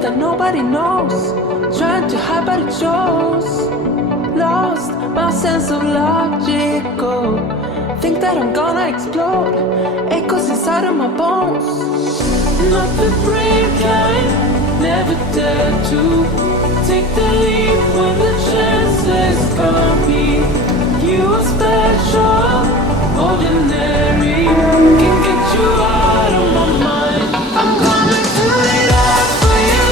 feeling that nobody knows. Trying to hide but it shows. Lost my sense of logical. Think that I'm gonna explode. Echoes inside of my bones. Not the brave kind, never dare to take the leap when the chances can't be. You are special, ordinary. Can't get you out of my mind. I'm gonna do it all for you.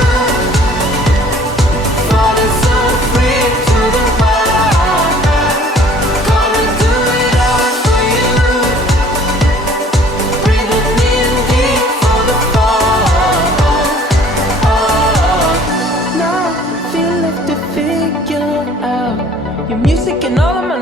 Falling so free to the wild. Gonna do it all for you. Breathing in deep for the fall. Now I feel left to figure out your music and all of my